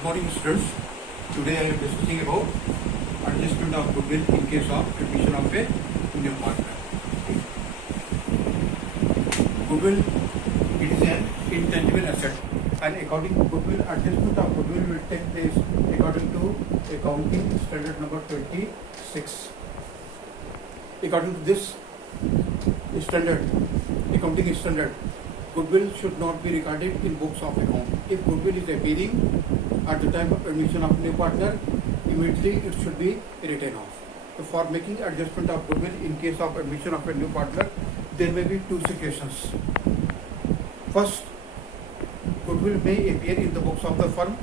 Good morning, students. Today I am discussing about adjustment of goodwill in case of admission of a new partner. Goodwill, it is an intangible asset, and according to goodwill, adjustment of goodwill will take place according to accounting standard number 26. According to this standard, accounting standard, goodwill should not be recorded in books of account. If goodwill is appearing at the time of admission of new partner, immediately it should be written off. So for making adjustment of goodwill in case of admission of a new partner, there may be two situations. First, goodwill may appear in the books of the firm,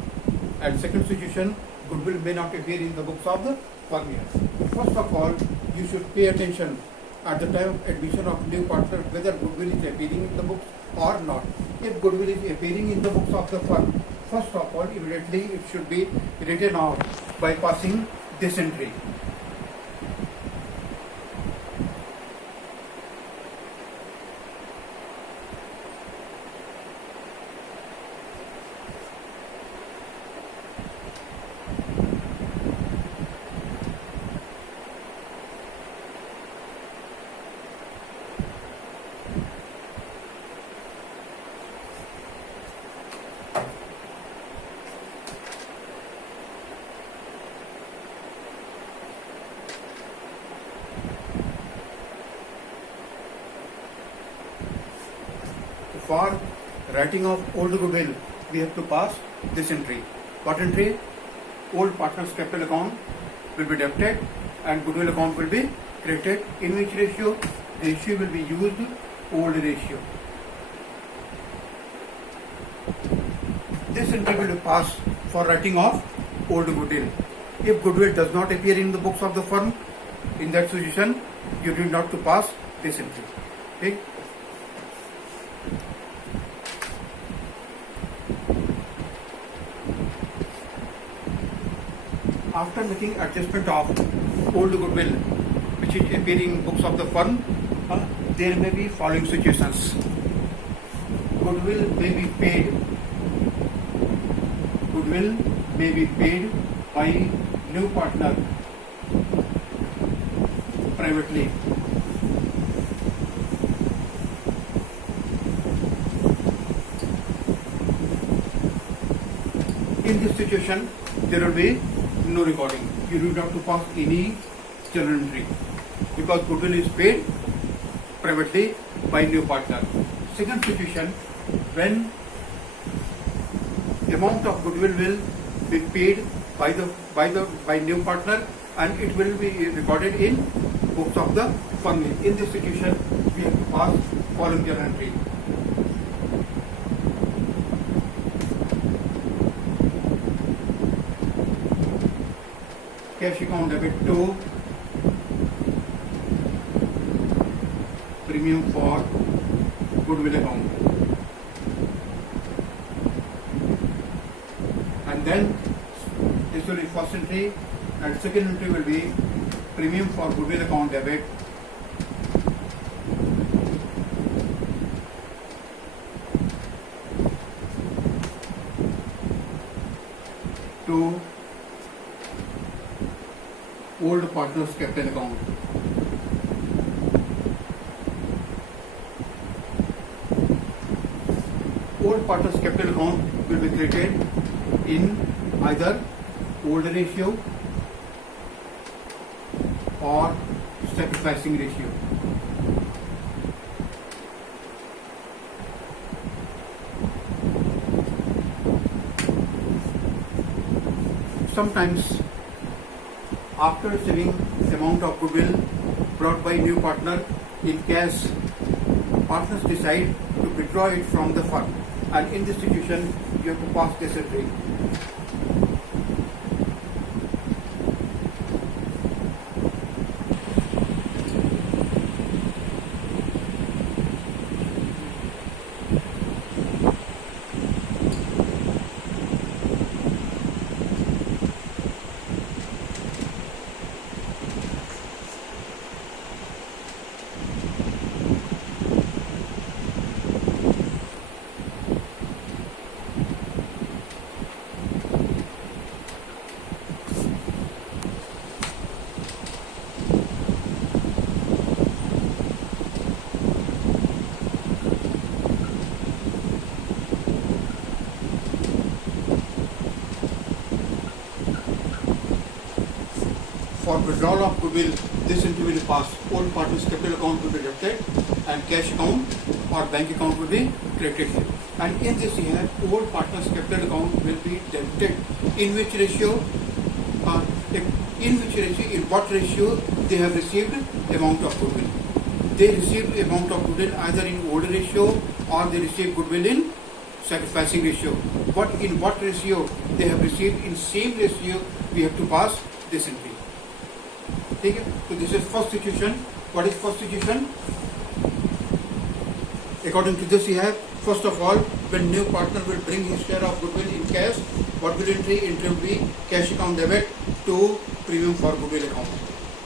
and second situation, goodwill may not appear in the books of the firm yet. First of all, you should pay attention at the time of admission of new partner whether goodwill is appearing in the books or not. If goodwill is appearing in the books of the firm, first of all, immediately it should be written out by passing this entry. For writing of old goodwill, we have to pass this entry. What entry? Old partner's capital account will be debited and goodwill account will be credited. In which ratio? The ratio will be used old ratio. This entry will be passed for writing of old goodwill. If goodwill does not appear in the books of the firm, in that situation, you need not to pass this entry. Okay? After making adjustment of old goodwill which is appearing in books of the firm, there may be following situations. Goodwill may be paid. Goodwill may be paid by new partner privately. In this situation, there will be no recording. You do not have to pass any journal entry because goodwill is paid privately by new partner. Second situation, when amount of goodwill will be paid by new partner and it will be recorded in books of the firm. In this situation, we have to pass following journal entry. Cash account debit to premium for goodwill account, and then this will be first entry and second entry will be premium for goodwill account debit to old partner's capital account. Old partner's capital account will be created in either old ratio or sacrificing ratio. Sometimes after receiving the amount of goodwill brought by new partner in cash, partners decide to withdraw it from the firm, and in this situation you have to pass this entry. for withdrawal of goodwill, this entry will pass. Old partner's capital account will be debited and cash account or bank account will be credited here. And in this year, old partner's capital account will be debited. In which ratio? In what ratio they have received amount of goodwill? They received amount of goodwill either in old ratio or they received goodwill in sacrificing ratio. In what ratio they have received? In same ratio we have to pass this entry. Okay? So this is first situation. What is first situation? According to this, we have first of all, when new partner will bring his share of goodwill in cash, what will entry? Entry will be cash account debit to premium for goodwill account.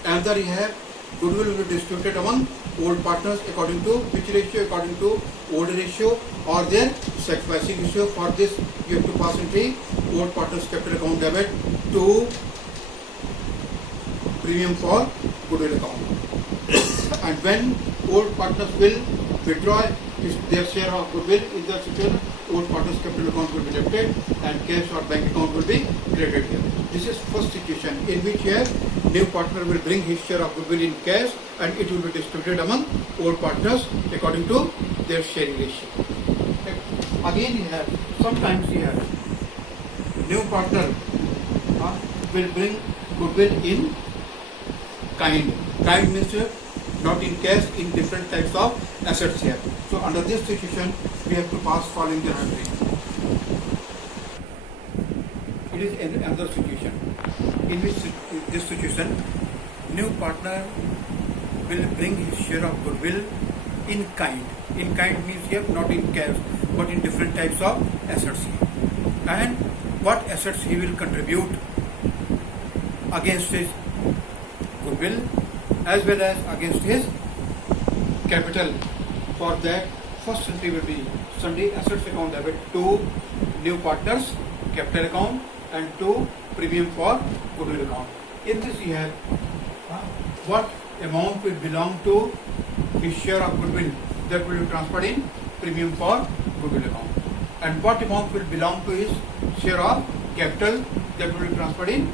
Another we have goodwill will be distributed among old partners according to which ratio? According to old ratio or their sacrificing ratio. For this, you have to pass entry old partners capital account debit to premium for goodwill account. And when old partners will withdraw their share of goodwill in the situation, old partners capital account will be debited and cash or bank account will be credited here. This is first situation in which here new partner will bring his share of goodwill in cash and it will be distributed among old partners according to their sharing ratio. Okay. Again we have, sometimes we have new partner will bring goodwill in kind. Kind means not in cash, in different types of assets here. So under this situation, we have to pass following the entry. It is another situation in which this situation, new partner will bring his share of goodwill in kind. In kind means here not in cash, but in different types of assets here. And what assets he will contribute against his goodwill as well as against his capital. For that, first entry will be Sunday assets account debit to new partners capital account and to premium for goodwill account. In this we have what amount will belong to his share of goodwill that will be transferred in premium for goodwill account, and what amount will belong to his share of capital that will be transferred in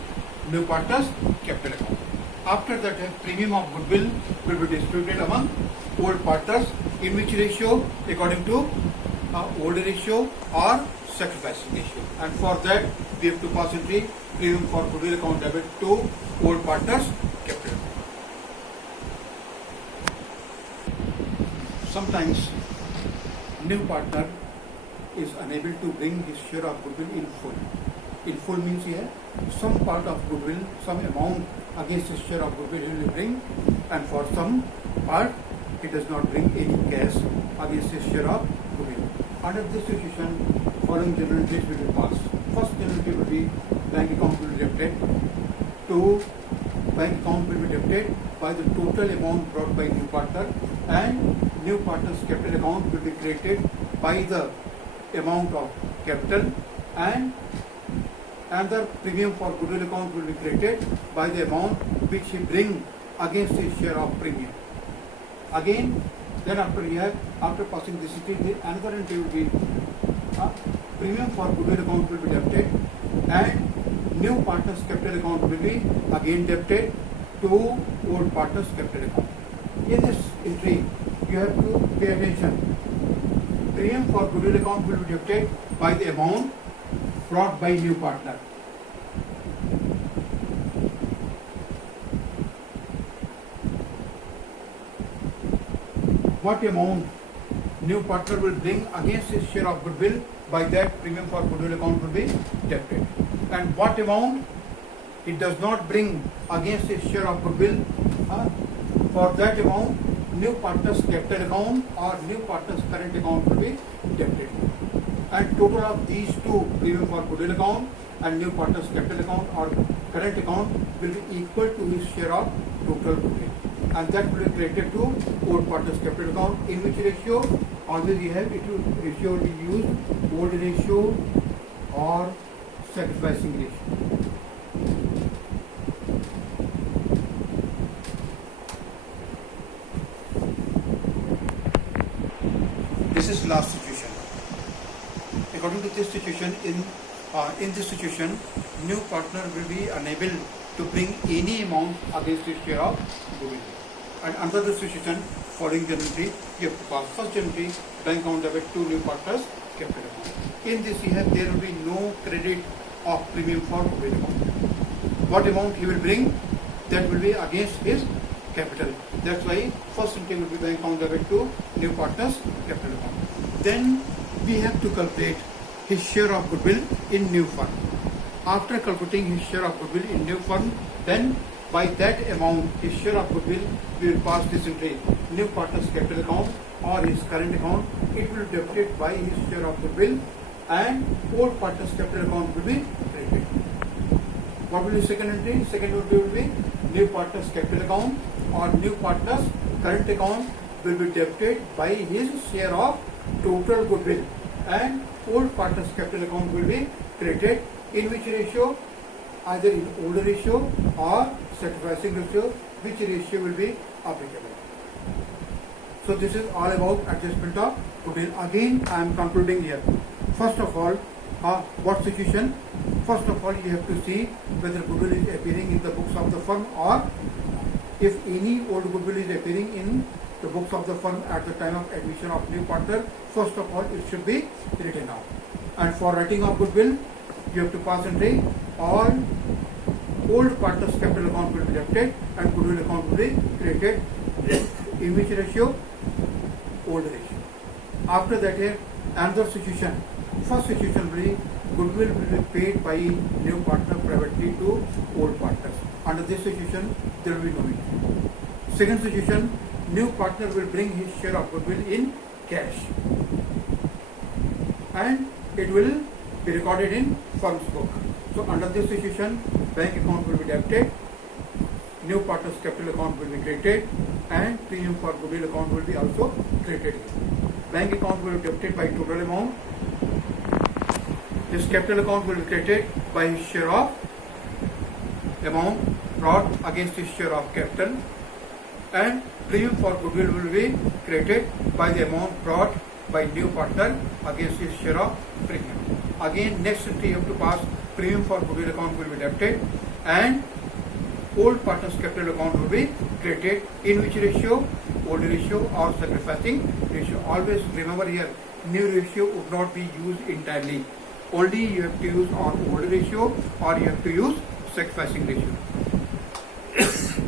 new partners capital account. After that, premium of goodwill will be distributed among old partners in which ratio? According to old ratio or sacrificing ratio. And for that, we have to pass entry premium for goodwill account debit to old partners capital account. Sometimes new partner is unable to bring his share of goodwill in full. In full means here some part of goodwill, some amount against his share of goodwill he will bring, and for some part he does not bring any cash against his share of goodwill. Under this situation, following general entries will be passed. First general entry will be bank account will be debited to bank account will be debited by the total amount brought by new partner, and new partner's capital account will be credited by the amount of capital, and another premium for goodwill account will be credited by the amount which he bring against his share of premium. Again, then after passing this entry, another entry will be premium for goodwill account will be debited and new partner's capital account will be again debited to old partner's capital account. In this entry, you have to pay attention. Premium for goodwill account will be debited by the amount brought by new partner. What amount new partner will bring against his share of goodwill, by that premium for goodwill account will be debited. And what amount he does not bring against his share of goodwill, for that amount new partner's capital account or new partner's current account will be debited. And total of these two, premium for goodwill account and new partner's capital account or current account, will be equal to his share of total goodwill, and that will be credited to old partner's capital account. In which ratio? Always we have ratio will be used, old ratio or sacrificing ratio. This is last situation. According to this situation, in In this situation, new partner will be unable to bring any amount against his share of goodwill. And under the situation, following the entry, you have to pass first entry, bank account debit to new partners capital account. In this year, there will be no credit of premium for goodwill account. What amount he will bring, that will be against his capital. That's why first entry will be bank account debit to new partners capital account. Then we have to calculate his share of goodwill in new firm. After calculating his share of goodwill in new firm, then by that amount, his share of goodwill, we will pass this entry, new partner's capital account or his current account. It will be debited by his share of goodwill and old partner's capital account will be credited. What will be second entry? Second entry will be new partner's capital account or new partner's current account will be debited by his share of total goodwill and old partner's capital account will be credited. In which ratio? Either in older ratio or satisfying ratio, which ratio will be applicable. So this is all about adjustment of goodwill. Again, I am concluding here. First of all, what situation? First of all, you have to see whether goodwill is appearing in the books of the firm or if any old goodwill is appearing in the books of the firm at the time of admission of new partner. First of all, it should be written out. And for writing of goodwill, you have to pass entry all old partner's capital account will be debited and goodwill account will be created. In which ratio? Old ratio. After that, here another situation. First situation will be goodwill will be paid by new partner privately to old partners. Under this situation, there will be no entry. Second situation, new partner will bring his share of goodwill in cash and it will be recorded in firm's book. So under this situation, bank account will be debited, new partner's capital account will be credited and premium for goodwill account will be also credited. Bank account will be debited by total amount. His capital account will be credited by his share of amount brought against his share of capital and premium for goodwill will be credited by the amount brought by new partner against his share of premium. Again, next entry you have to pass premium for goodwill account will be debited and old partner's capital account will be credited. In which ratio? Old ratio or sacrificing ratio. Always remember here, new ratio would not be used entirely. Only you have to use old ratio or you have to use sacrificing ratio.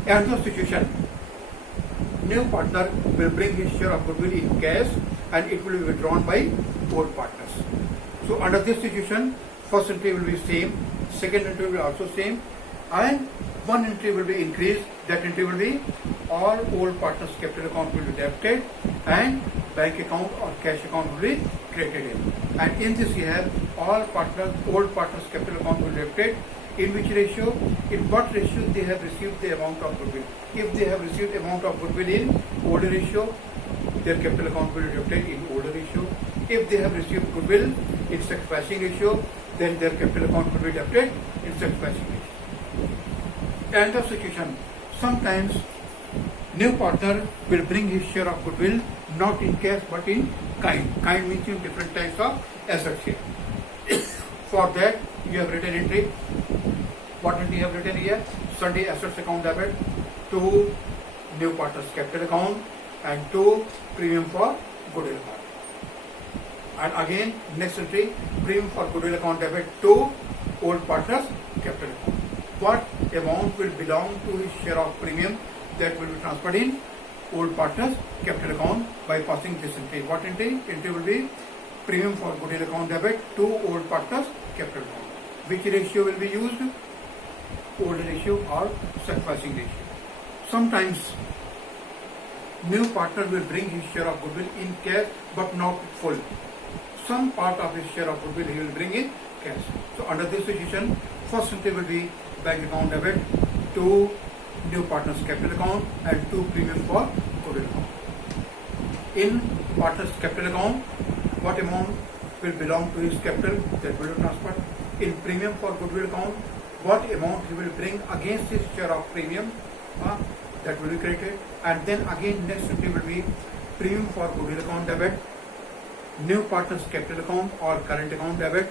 Another situation, new partner will bring his share of goodwill in cash and it will be withdrawn by old partners. So under this situation, first entry will be same, second entry will be also same and one entry will be increased. That entry will be all old partners capital account will be debited and bank account or cash account will be credited in. And in this year, all partners, old partners capital account will be debited. In which ratio? In what ratio they have received the amount of goodwill. If they have received amount of goodwill in older ratio, their capital account will be debited in older ratio. If they have received goodwill in sacrificing ratio, then their capital account will be debited in sacrificing ratio. And the situation, sometimes new partner will bring his share of goodwill not in cash but in kind. Kind means in different types of assets here. For that, you have written entry. What entry you have written here? Sunday assets account debit to new partner's capital account and to premium for goodwill account. And again, next entry, premium for goodwill account debit to old partner's capital account. What amount will belong to his share of premium that will be transferred in old partner's capital account by passing this entry. What entry? Entry will be premium for goodwill account debit to old partner's capital account. Which ratio will be used? Old ratio or sacrificing ratio. Sometimes new partner will bring his share of goodwill in cash but not full. Some part of his share of goodwill he will bring in cash. So under this situation, first entry will be bank account debit to new partner's capital account and to premium for goodwill account. In partner's capital account, what amount will belong to his capital that will be transferred. In premium for goodwill account, what amount he will bring against his share of premium that will be credited. And then again next entry will be premium for goodwill account debit, new partner's capital account or current account debit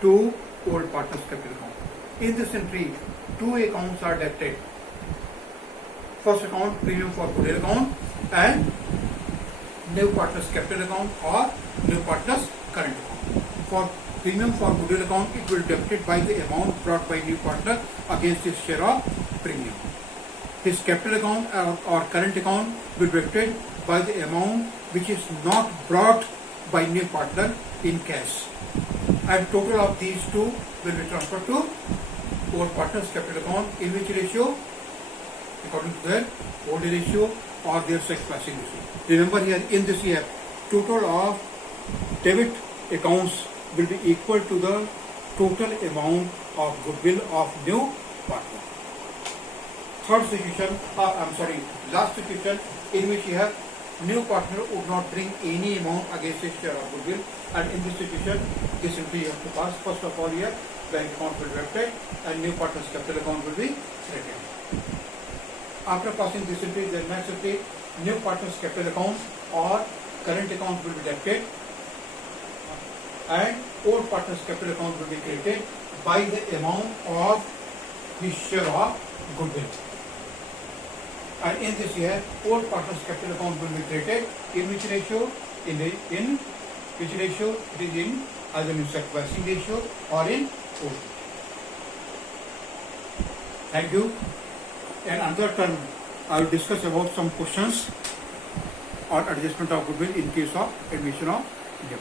to old partner's capital account. In this entry, two accounts are debited. First account, premium for goodwill account, and new partner's capital account or new partner's current account. For premium for goodwill account, it will be debited by the amount brought by new partner against his share of premium. His capital account or current account will be debited by the amount which is not brought by new partner in cash. And total of these two will be transferred to old partner's capital account, in which ratio? According to their old ratio or their sacrificing ratio. Remember here in this year, total of debit accounts will be equal to the total amount of goodwill of new partner. Last situation in which you have new partner would not bring any amount against his share of goodwill, and in this situation, this entry you have to pass. First of all, here bank account will be debited and new partner's capital account will be credited. After passing this entry, the next entry, new partner's capital account or current account will be debited and old partner's capital account will be credited by the amount of his share of goodwill. And in this year, old partner's capital account will be credited in which ratio? In which ratio? It is in either in sacrificing ratio or in old. Thank you. And another term, I will discuss about some questions on adjustment of goodwill in case of admission of new.